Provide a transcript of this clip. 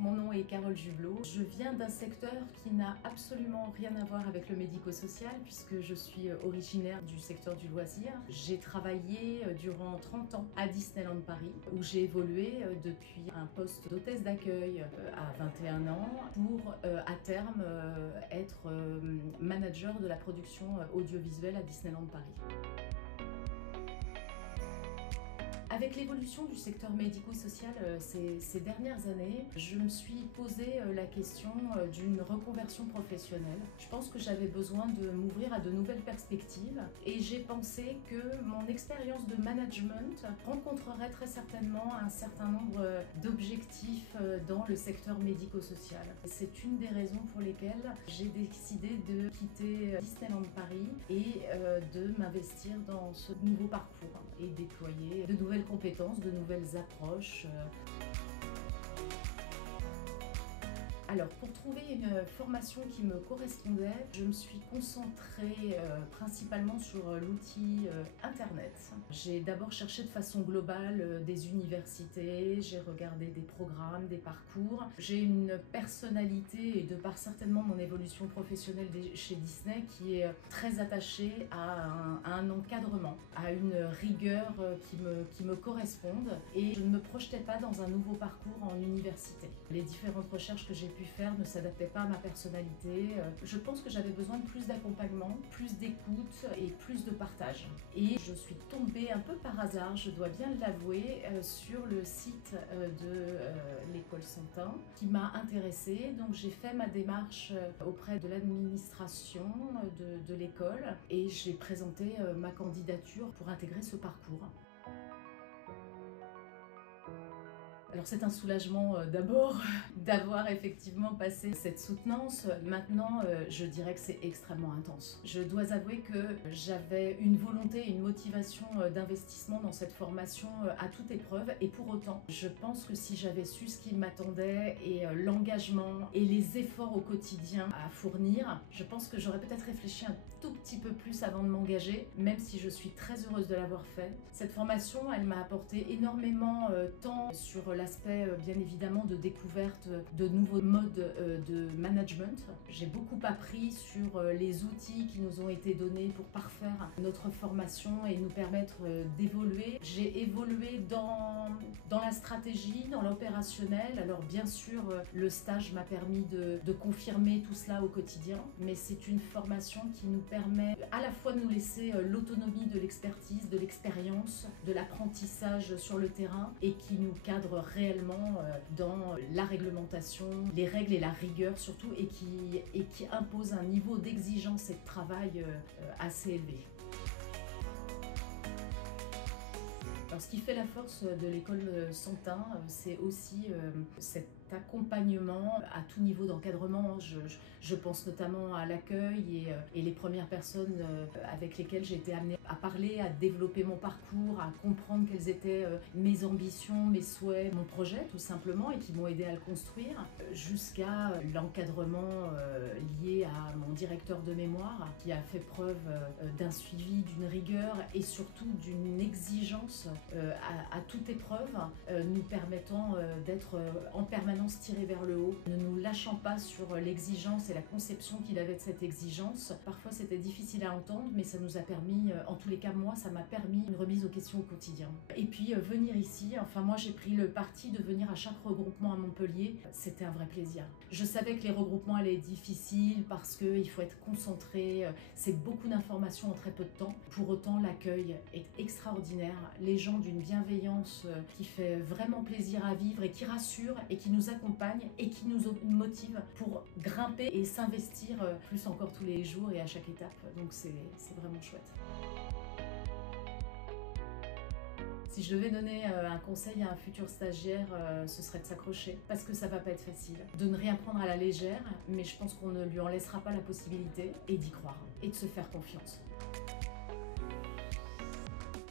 Mon nom est Carole Jublot. Je viens d'un secteur qui n'a absolument rien à voir avec le médico-social puisque je suis originaire du secteur du loisir. J'ai travaillé durant 30 ans à Disneyland Paris où j'ai évolué depuis un poste d'hôtesse d'accueil à 21 ans pour à terme être manager de la production audiovisuelle à Disneyland Paris. Avec l'évolution du secteur médico-social ces dernières années, je me suis posé la question d'une reconversion professionnelle. Je pense que j'avais besoin de m'ouvrir à de nouvelles perspectives et j'ai pensé que mon expérience de management rencontrerait très certainement un certain nombre d'objectifs dans le secteur médico-social. C'est une des raisons pour lesquelles j'ai décidé de quitter Disneyland Paris et de m'investir dans ce nouveau parcours et déployer de nouvelles compétences, de nouvelles approches. Alors, pour trouver une formation qui me correspondait, je me suis concentrée principalement sur l'outil Internet. J'ai d'abord cherché de façon globale des universités, j'ai regardé des programmes, des parcours. J'ai une personnalité, et de par certainement mon évolution professionnelle chez Disney, qui est très attachée à un encadrement, à une rigueur qui me corresponde. Et je ne me projetais pas dans un nouveau parcours en université. Les différentes recherches que j'ai pu faire ne s'adaptait pas à ma personnalité. Je pense que j'avais besoin de plus d'accompagnement, plus d'écoute et plus de partage. Et je suis tombée un peu par hasard, je dois bien l'avouer, sur le site de l'école Santin qui m'a intéressée. Donc j'ai fait ma démarche auprès de l'administration de l'école et j'ai présenté ma candidature pour intégrer ce parcours. Alors c'est un soulagement d'abord d'avoir effectivement passé cette soutenance. Maintenant, je dirais que c'est extrêmement intense. Je dois avouer que j'avais une volonté et une motivation d'investissement dans cette formation à toute épreuve et pour autant, je pense que si j'avais su ce qui m'attendait et l'engagement et les efforts au quotidien à fournir, je pense que j'aurais peut-être réfléchi un tout petit peu plus avant de m'engager, même si je suis très heureuse de l'avoir fait. Cette formation, elle m'a apporté énormément tant sur l'aspect bien évidemment de découverte de nouveaux modes de management. J'ai beaucoup appris sur les outils qui nous ont été donnés pour parfaire notre formation et nous permettre d'évoluer. J'ai évolué dans la stratégie, dans l'opérationnel. Alors bien sûr, le stage m'a permis de confirmer tout cela au quotidien, mais c'est une formation qui nous permet à la fois de nous laisser l'autonomie de l'expertise, de l'expérience, de l'apprentissage sur le terrain et qui nous cadre réellement dans la réglementation, les règles et la rigueur surtout, et qui impose un niveau d'exigence et de travail assez élevé. Alors, ce qui fait la force de l'école Santin, c'est aussi cet accompagnement à tout niveau d'encadrement. Je pense notamment à l'accueil et les premières personnes avec lesquelles j'ai été amenée à parler, à développer mon parcours, à comprendre quelles étaient mes ambitions, mes souhaits, mon projet tout simplement, et qui m'ont aidé à le construire, jusqu'à l'encadrement lié à mon directeur de mémoire qui a fait preuve d'un suivi, d'une rigueur et surtout d'une exigence à toute épreuve, nous permettant d'être en permanence tirés vers le haut, ne nous lâchant pas sur l'exigence et la conception qu'il avait de cette exigence. Parfois c'était difficile à entendre, mais ça nous a permis, en tous les cas moi, ça m'a permis une remise aux questions au quotidien. Et puis venir ici, enfin moi j'ai pris le parti de venir à chaque regroupement à Montpellier, c'était un vrai plaisir. Je savais que les regroupements allaient être difficiles parce qu'il faut être concentré, c'est beaucoup d'informations en très peu de temps. Pour autant l'accueil est extraordinaire, les gens d'une bienveillance qui fait vraiment plaisir à vivre et qui rassure et qui nous accompagne et qui nous motive pour grimper et s'investir plus encore tous les jours et à chaque étape. Donc c'est vraiment chouette. Si je devais donner un conseil à un futur stagiaire, ce serait de s'accrocher, parce que ça va pas être facile. De ne rien prendre à la légère, mais je pense qu'on ne lui en laissera pas la possibilité, et d'y croire, et de se faire confiance.